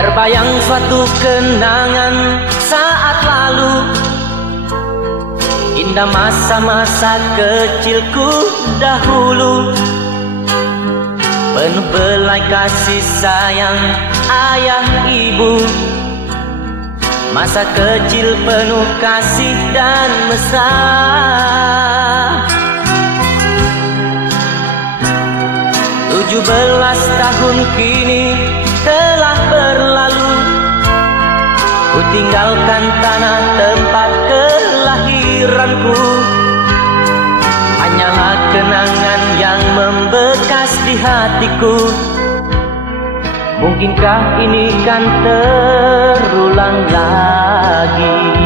Terbayang suatu kenangan saat lalu, indah masa-masa kecilku dahulu, penuh belai kasih sayang ayah ibu. Masa kecil penuh kasih dan mesra. 17 tahun kini telah berlalu, ku tinggalkan tanah tempat kelahiranku. Hanyalah kenangan yang membekas di hatiku. Mungkinkah ini kan terulang lagi?